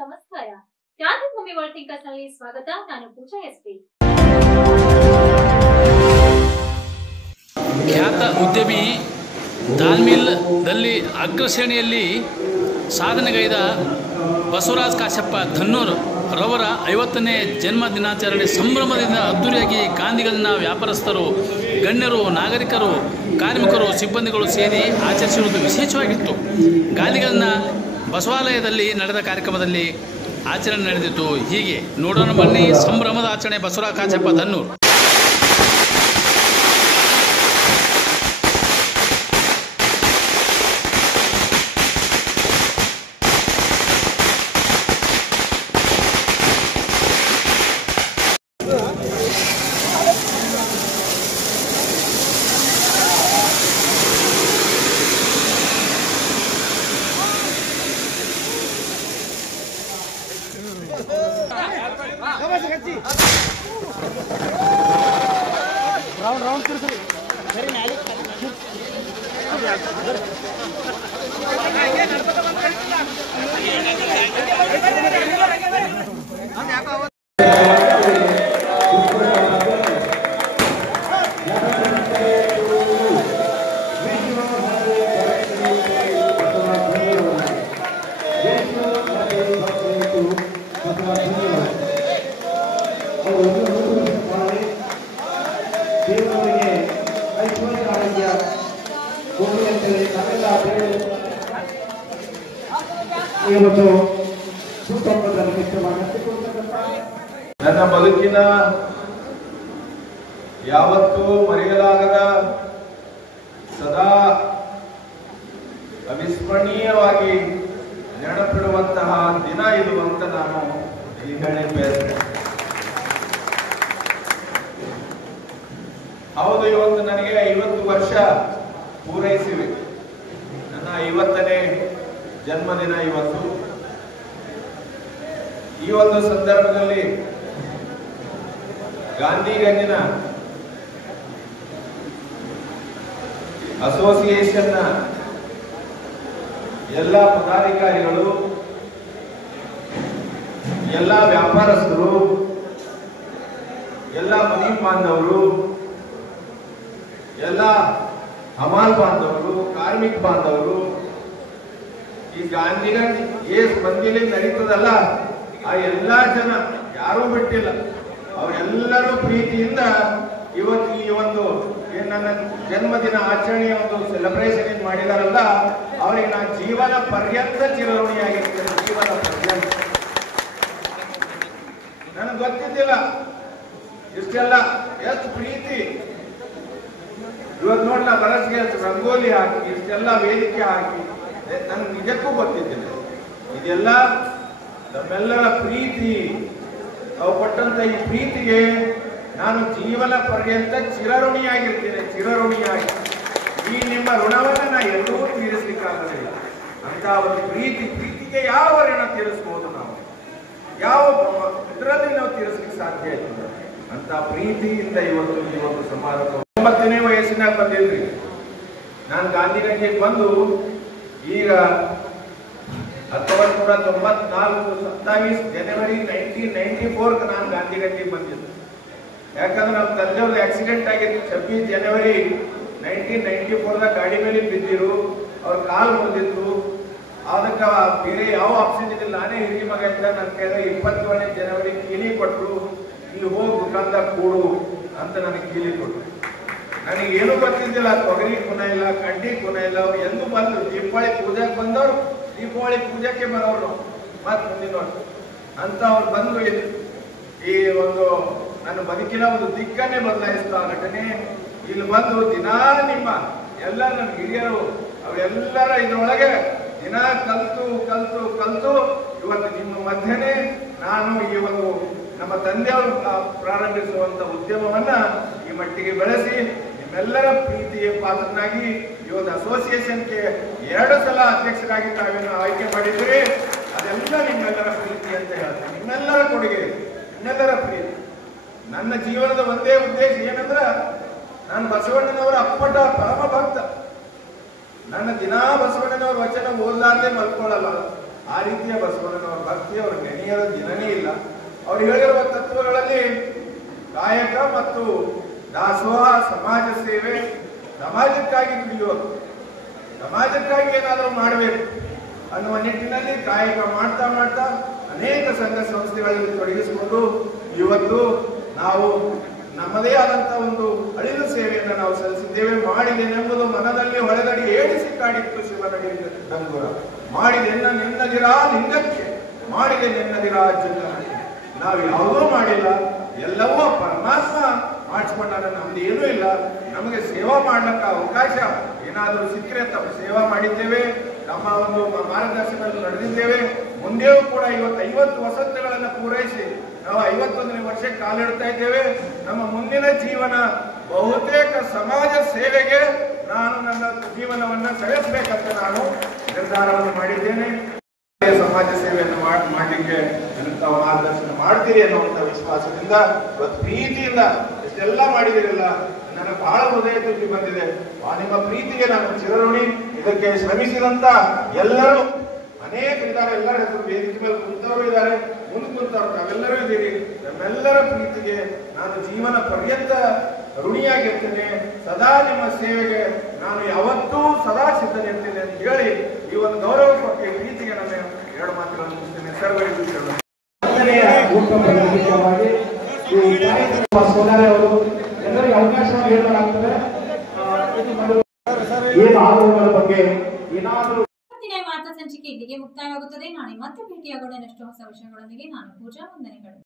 ನಮಸ್ಕಾರ. ಕ್ರಾಂತಿಭೂಮಿ world thinkers ನಲ್ಲಿ ಸ್ವಾಗತ. ನಾನು ಪೂಜಾ ಎಸ್ಪಿ. ಖ್ಯಾತ ಉದ್ಯಮಿ ದಾಲ್ಮಿಲ್ದಲ್ಲಿ ಅಗ್ರಶ್ರೇಣಿಯಲ್ಲಿ ಸಾಧನೆಗೈದ ಬಸವರಾಜ ಕಾಶಪ್ಪ ಧನ್ನೂರ್ ರವರ 50ನೇ ಜನ್ಮ ದಿನಾಚರಣೆ ಸಂಭ್ರಮದಿಂದ ಅದ್ದೂರಿಯಾಗಿ ಗಾಂಧಿಗಳನ್ನ ವ್ಯಾಪಾರಸ್ಥರು, ಗಣ್ಯರು, ನಾಗರಿಕರು, ಕಾರ್ಮಿಕರು, ಸಿಬ್ಬಂದಿಗಳು ಸೇರಿ ಆಚರಿಸಿರುವುದು ವಿಶೇಷವಾಗಿತ್ತು. ಗಾಂಧಿಗಳನ್ನ ಬಸವಾಲಯದಲ್ಲಿ ನಡೆದ ಕಾರ್ಯಕ್ರಮದಲ್ಲಿ ಆಚರಣೆ ನಡೆದಿತ್ತು. ಹೀಗೆ ನೋಡೋಣ ಬನ್ನಿ ಸಂಭ್ರಮದ ಆಚರಣೆ ಬಸವರಾಜ ಕಾಶಪ್ಪ ಧನ್ನೂರ್. ನನ್ನ ಬದುಕಿನ ಯಾವತ್ತೂ ಮರೆಯಲಾಗದ, ಸದಾ ಅವಿಸ್ಮರಣೀಯವಾಗಿ ನೆನಪಿಡುವಂತಹ ದಿನ ಇದು ಅಂತ ನಾನು ಈಗಲೇ ಬಯಸ್ತೇನೆ. ಹೌದು, ಇವತ್ತು ನನಗೆ 50 ವರ್ಷ ಪೂರೈಸಿವೆ. ನನ್ನ 50ನೇ ಜನ್ಮದಿನ ಇವತ್ತು. ಈ ಒಂದು ಸಂದರ್ಭದಲ್ಲಿ ಗಾಂಧಿಗಂಜಿನ ಅಸೋಸಿಯೇಷನ್ನ ಎಲ್ಲ ಪದಾಧಿಕಾರಿಗಳು, ಎಲ್ಲ ವ್ಯಾಪಾರಸ್ಥರು, ಎಲ್ಲ ಮನಿ ಬಾಂಧವರು, ಎಲ್ಲ ಹಮಾಲ್ ಬಾಂಧವರು, ಕಾರ್ಮಿಕ ಬಾಂಧವರು, ಈ ಗಾಂಧಿಗಂಜ್ ಏಸ್ ಮಂದಿಲಿ ನಡೀತದಲ್ಲ, ಆ ಎಲ್ಲಾ ಜನ ಯಾರೂ ಬಿಟ್ಟಿಲ್ಲ. ಅವರೆಲ್ಲರೂ ಪ್ರೀತಿಯಿಂದ ಇವತ್ತು ಈ ಒಂದು ನನ್ನ ಜನ್ಮದಿನ ಆಚರಣೆಯ ಒಂದು ಸೆಲೆಬ್ರೇಷನ್ ಮಾಡಿದಾರಲ್ಲ, ಅವರಿಗೆ ನಾನು ಜೀವನ ಪರ್ಯಂತ ಚಿರಋಣಿಯಾಗಿರ್ತೇನೆ. ಜೀವನ ಪರ್ಯಂತ. ನನಗೆ ಗೊತ್ತಿದ್ದಿಲ್ಲ ಇಷ್ಟೆಲ್ಲ ಎಷ್ಟು ಪ್ರೀತಿ. ಇವತ್ತು ನೋಡ್ಲ ಬರಸ್ಗೆ ರಂಗೋಲಿ ಹಾಕಿ ಇಷ್ಟೆಲ್ಲ ವೇದಿಕೆ ಹಾಕಿ ನನ್ಗೆ ನಿಜಕ್ಕೂ ಗೊತ್ತಿದ್ದಿಲ್ಲ. ಇದೆಲ್ಲ ನಮ್ಮೆಲ್ಲರ ಪ್ರೀತಿ. ನಾವು ಕೊಟ್ಟಂತ ಈ ಪ್ರೀತಿಗೆ ನಾನು ಜೀವನ ಪರ್ಯಂತ ಚಿರಋಣಿಯಾಗಿರ್ತೇನೆ. ಚಿರಋಣಿಯಾಗಿ ಈ ನಿಮ್ಮ ಋಣವನ್ನು ನಾ ಎಲ್ಲೂ ತೀರಿಸಲಿಕ್ಕಾಗಲಿಲ್ಲ. ಅಂತ ಒಂದು ಪ್ರೀತಿಗೆ ಯಾವ ಋಣ ತೀರಿಸಬಹುದು? ನಾವು ಯಾವ ಇದರಲ್ಲಿ ನಾವು ತೀರಿಸಲಿಕ್ಕೆ ಸಾಧ್ಯ ಆಯ್ತದೆ? ಅಂತ ಪ್ರೀತಿಯಿಂದ ಇವತ್ತು ಈ ಒಂದು ಸಮಾರಂಭ 9ನೇ ವಯಸ್ಸಿನಾಗ ಬಂದಿದ್ರಿ. ನಾನು ಗಾಂಧಿಗಂಜಿಗೆ ಬಂದು ಈಗ 1994 27 ಜನವರಿ 1994 ನಾನು ಗಾಂಧಿಗಂಜಿಗೆ ಬಂದಿದ್ದೆ. ಯಾಕಂದ್ರೆ ನಮ್ಮ ತಂದೆಯವ್ರದ್ದು ಆಕ್ಸಿಡೆಂಟ್ ಆಗಿತ್ತು 26 ಜನವರಿ 1994 ಗಾಡಿ ಮೇಲೆ ಬಿದ್ದಿರು, ಅವ್ರ ಕಾಲು ಬಂದಿತ್ತು. ಅದಕ್ಕೆ ಬೇರೆ ಯಾವ ಆಪ್ಷನ್ ಇದ್ದಿಲ್ಲ. ನಾನೇ ಹಿರಿಯ ಮಗ ಇದ್ದ. ನನ್ನ ಕೈಯಾಗ 27ನೇ ಜನವರಿ ಕೀಲಿ ಕೊಟ್ಟರು. ಇಲ್ಲಿ ಹೋಗಿ ದುಕಾನ್ದಾಗ ಕೂಡು ಅಂತ ನನಗೆ ಕೀಲಿ ಕೊಟ್ಟರು. ನನಗೇನು ಗೊತ್ತಿದ್ದಿಲ್ಲ. ತೊಗರಿ ಕುನ ಇಲ್ಲ, ಕಡ್ಡಿ ಕುನ ಇಲ್ಲ. ಅವ್ರು ಎಂದು ಬಂದ್ರು ದೀಪಾವಳಿ ಪೂಜೆಗೆ ಬಂದವರು, ದೀಪಾವಳಿ ಪೂಜೆಗೆ ಬರೋರು ಮತ್ ಮುಂದಿನ ಅಂತ ಅವ್ರು ಬಂದ್ರು. ಈ ಒಂದು ನನ್ನ ಬದುಕಿನ ಒಂದು ದಿಕ್ಕನ್ನೇ ಬದಲಾಯಿಸ್ತಾ ಘಟನೆ. ಇಲ್ಲಿ ಬಂದು ದಿನಾ ನಿಮ್ಮ ಎಲ್ಲ ನನ್ನ ಹಿರಿಯರು ಅವರೆಲ್ಲರ ಇದರೊಳಗೆ ದಿನ ಕಲ್ತು ಕಲ್ತು ಕಲ್ತು ಇವತ್ತು ನಿಮ್ಮ ಮಧ್ಯೆ ನಾನು ಈ ಒಂದು ನಮ್ಮ ತಂದೆಯವರು ಪ್ರಾರಂಭಿಸುವಂತ ಉದ್ಯಮವನ್ನ ಈ ಮಟ್ಟಿಗೆ ಬೆಳೆಸಿ ನಿಮ್ಮೆಲ್ಲರ ಪ್ರೀತಿಯ ಪಾತ್ರನಾಗಿ ಈ ಒಂದು ಅಸೋಸಿಯೇಷನ್ಗೆ 2 ಸಲ ಅಧ್ಯಕ್ಷರಾಗಿ ತಾವೇನು ಆಯ್ಕೆ ಮಾಡಿದ್ರಿ. ಅದೆಲ್ಲ ನಿಮ್ಮೆಲ್ಲರ ಪ್ರೀತಿ ಅಂತ ಹೇಳ್ತಾರೆ. ನಿಮ್ಮೆಲ್ಲರ ಕೊಡುಗೆ, ನಿಮ್ಮೆಲ್ಲರ ಪ್ರೀತಿ. ನನ್ನ ಜೀವನದ ಒಂದೇ ಉದ್ದೇಶ ಏನಂದ್ರೆ ನಾನು ಬಸವಣ್ಣನವರ ಅಪ್ಪಟ ಪರಮ ಭಕ್ತ. ನನ್ನ ದಿನಾ ಬಸವಣ್ಣನವರ ವಚನ ಓದಲಾರ್ದೆ ಮಲ್ಕೊಳ್ಳಲ್ಲ. ಆ ರೀತಿಯ ಬಸವಣ್ಣನವರ ಭಕ್ತಿ ಅವರು ನೆನೆಯದ ದಿನನೇ ಇಲ್ಲ. ಅವರು ಹೇಳಿರುವ ತತ್ವಗಳಲ್ಲಿ ಕಾಯಕ ಮತ್ತು ದಾಸೋಹ, ಸಮಾಜ ಸೇವೆ, ಸಮಾಜಕ್ಕಾಗಿ ದುಡಿಯೋದು, ಸಮಾಜಕ್ಕಾಗಿ ಏನಾದರೂ ಮಾಡಬೇಕು ಅನ್ನುವ ನಿಟ್ಟಿನಲ್ಲಿ ಕಾಯಕ ಮಾಡ್ತಾ ಮಾಡ್ತಾ ಅನೇಕ ಸಂಘ ಸಂಸ್ಥೆಗಳಲ್ಲಿ ತೊಡಗಿಸಿಕೊಂಡು ಇವತ್ತು ನಾವು ನಮ್ಮದೇ ಆದಂತಹ ಒಂದು ಅಳಿಲು ಸೇವೆಯನ್ನು ನಾವು ಸಲ್ಲಿಸಿದ್ದೇವೆ. ಮಾಡಿದೆನೆಂಬುದು ಮನದಲ್ಲಿ ಹೊಳೆದಡಿ ಏಳಿಸಿ ಕಾಡಿತ್ತು ಶಿವನಡಿ ಡಂಗುರ. ಮಾಡಿದೆನ್ನ ನಿನ್ನದಿರಾ ಲಿಂಗಕ್ಕೆ, ಮಾಡಿದೆ ನಿನ್ನದಿರಾ ಜಗಕ್ಕೆ. ನಾವು ಯಾವುದೂ ಮಾಡಿಲ್ಲ, ಎಲ್ಲವೂ ಪರಮಾತ್ಮ ಮಾಡಿಸ್ಕೊಂಡಾಗ ನಮ್ದು ಏನೂ ಇಲ್ಲ. ನಮಗೆ ಸೇವಾ ಮಾಡ್ಲಿಕ್ಕೆ ಅವಕಾಶ ಏನಾದರೂ ಸಿಕ್ಕರೆ ತಮ್ಮ ಸೇವಾ ಮಾಡಿದ್ದೇವೆ, ನಮ್ಮ ಒಂದು ಮಾರ್ಗದರ್ಶನದಲ್ಲಿ ನಡೆದಿದ್ದೇವೆ. ಮುಂದೆಯೂ ಕೂಡ ಇವತ್ತು 50 ವಸಂತಗಳನ್ನು ಪೂರೈಸಿ ನಾವು 51ನೇ ವರ್ಷಕ್ಕೆ ಕಾಲಿಡ್ತಾ ಇದ್ದೇವೆ. ನಮ್ಮ ಮುಂದಿನ ಜೀವನ ಬಹುತೇಕ ಸಮಾಜ ಸೇವೆಗೆ ನಾನು ನನ್ನ ಜೀವನವನ್ನ ಸವೆಸಬೇಕಂತ ನಾನು ನಿರ್ಧಾರವನ್ನು ಮಾಡಿದ್ದೇನೆ. ಸಮಾಜ ಸೇವೆಯನ್ನು ಮಾಡಲಿಕ್ಕೆ ತಾವು ಮಾರ್ಗದರ್ಶನ ಮಾಡ್ತೀರಿ ಅನ್ನುವಂಥ ವಿಶ್ವಾಸದಿಂದ ಇವತ್ತು ಪ್ರೀತಿಯಿಂದ ಇಷ್ಟೆಲ್ಲ ಮಾಡಿದಿರಲ್ಲ, ನನಗೆ ಬಹಳ ಹೃದಯ ತುಂಬಿ ಬಂದಿದೆ. ನಿಮ್ಮ ಪ್ರೀತಿಗೆ ನಾನು ಚಿರಋಣಿ. ಇದಕ್ಕೆ ಶ್ರಮಿಸಿದಂತ ಎಲ್ಲರೂ ಅನೇಕರಿದ್ದಾರೆ, ಎಲ್ಲರ ಹೆಸರು ವೇದಿಕೆ ಮೇಲೆ ಕುಂತವರು ಇದ್ದಾರೆ, ಮುಂದೆ ಕುಂತವರು ತಾವೆಲ್ಲರೂ ಇದ್ದೀರಿ. ನಮ್ಮೆಲ್ಲರ ಪ್ರೀತಿಗೆ ನಾನು ಜೀವನ ಪರ್ಯಂತ ಋಣಿಯಾಗಿರ್ತೇನೆ. ಸದಾ ನಿಮ್ಮ ಸೇವೆಗೆ ನಾನು ಯಾವತ್ತೂ ಸದಾ ಸಿದ್ಧನಿರ್ತೇನೆ ಅಂತ ಹೇಳಿ ಈ ಒಂದು ಗೌರವ ಕೊಟ್ಟು ಪ್ರೀತಿಗೆ ನಾನು 2 ಮಾತುಗಳನ್ನು ಮುಗಿಸ್ತೇನೆ. ಸರ್ವರಿಗೂ ಎಲ್ಲರಿಗೂ ಅವಕಾಶವನ್ನು ನೀಡಲಾಗ್ತದೆ. ಏನು ಆಗುವುದರ ಬಗ್ಗೆ ಏನಾದರೂ ಇವತ್ತಿನ ವಾರ್ತಾ ಸಂಚಿಕೆ ಇಲ್ಲಿಗೆ ಮುಕ್ತಾಯವಾಗುತ್ತದೆ. ನಾಳೆ ಮತ್ತೆ ಭೇಟಿಯಾಗೋಣ ಇನ್ನಷ್ಟು ಹೊಸ ವಿಷಯಗಳೊಂದಿಗೆ. ನಾನು ಪೂಜಾ, ವಂದನೆಗಳು.